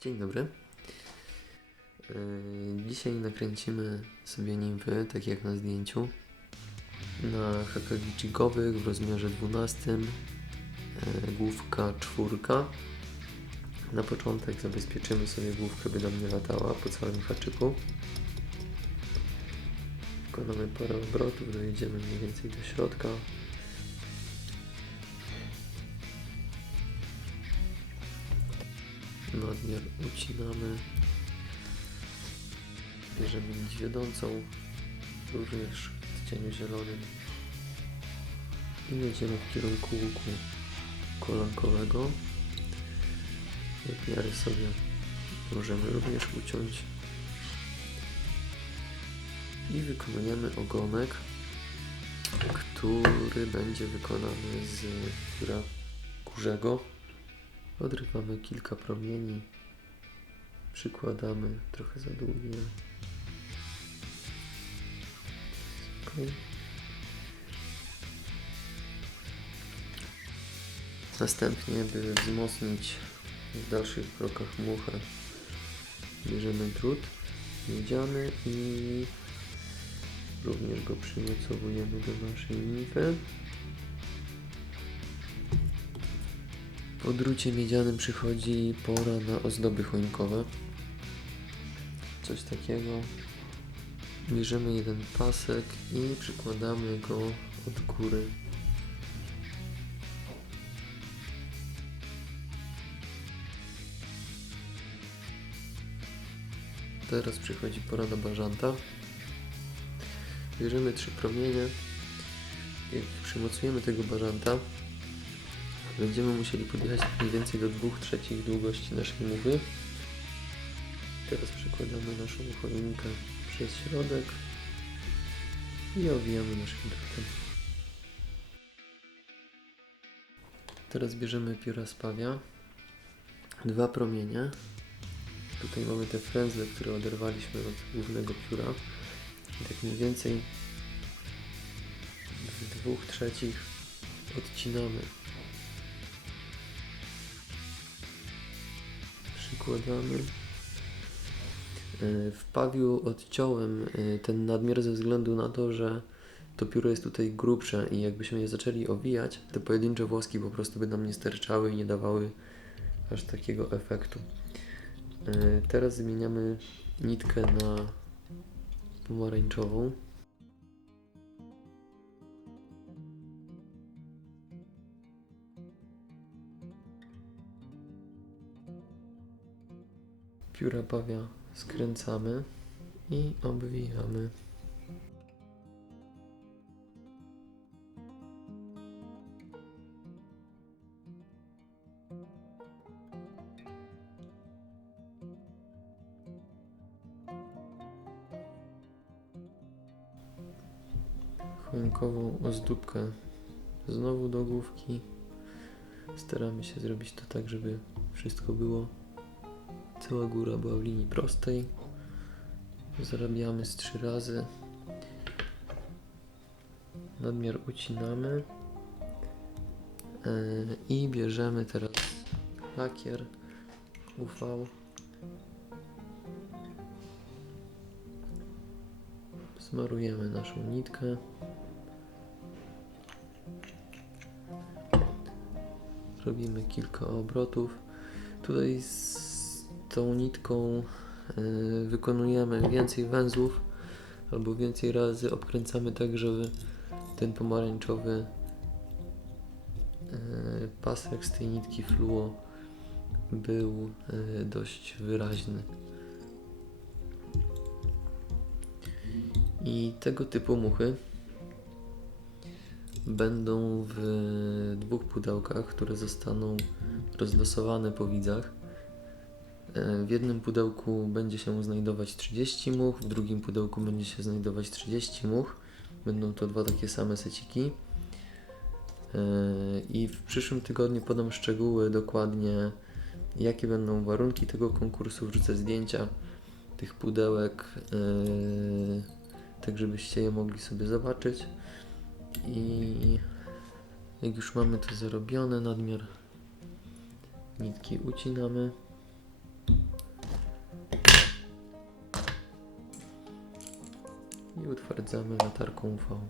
Dzień dobry. Yy, Dzisiaj nakręcimy sobie nimfy, tak jak na zdjęciu, na hakagichikowych w rozmiarze 12, yy, główka czwórka. Na początek zabezpieczymy sobie główkę, by nam nie latała po całym haczyku. Wykonamy parę obrotów, dojedziemy mniej więcej do środka. Nadmiar ucinamy. Bierzemy nić wiodącą, również w cieniu zielonym. I jedziemy w kierunku łuku kolankowego. Nadmiary sobie możemy również uciąć. I wykonujemy ogonek, który będzie wykonany z pióra kurzego. Odrywamy kilka promieni, przykładamy trochę za długie. Okej. Następnie, by wzmocnić w dalszych krokach muchę, bierzemy drut miedziany i również go przymocowujemy do naszej nimfy. Po drucie miedzianym przychodzi pora na ozdoby choinkowe. Coś takiego. Bierzemy jeden pasek i przykładamy go od góry. Teraz przychodzi pora na bażanta. Bierzemy trzy promienie. Jak przymocujemy tego bażanta, Będziemy musieli podjechać mniej więcej do 2 trzecich długości naszej muchy. Teraz przykładamy naszą choinkę przez środek i owijamy naszym drutem. Teraz bierzemy pióra spawia, dwa promienie. Tutaj mamy te frędzle, które oderwaliśmy od głównego pióra. I tak mniej więcej w dwóch trzecich odcinamy E, W pawiu odciąłem e, ten nadmiar ze względu na to, że to pióro jest tutaj grubsze i jakbyśmy je zaczęli owijać, te pojedyncze włoski po prostu by nam nie sterczały i nie dawały aż takiego efektu. E, Teraz zmieniamy nitkę na pomarańczową. Pióra pawia skręcamy i obwijamy. Choinkową ozdóbkę znowu do główki. Staramy się zrobić to tak, żeby wszystko było Cała góra była w linii prostej. Zarabiamy z trzy razy. Nadmiar ucinamy. Yy, I bierzemy teraz lakier UV. Smarujemy naszą nitkę. Robimy kilka obrotów. Tutaj z tą nitką y, wykonujemy więcej węzłów albo więcej razy obkręcamy tak, żeby ten pomarańczowy y, pasek z tej nitki fluo był y, dość wyraźny. I tego typu muchy będą w dwóch pudełkach, które zostaną rozlosowane po widzach. E, W jednym pudełku będzie się znajdować 30 much, w drugim pudełku będzie się znajdować 30 much. Będą to dwa takie same seciki. E, I w przyszłym tygodniu podam szczegóły dokładnie, jakie będą warunki tego konkursu. Wrzucę zdjęcia tych pudełek, e, tak żebyście je mogli sobie zobaczyć. I jak już mamy to zarobione, nadmiar nitki ucinamy. Utwardzamy latarką UV.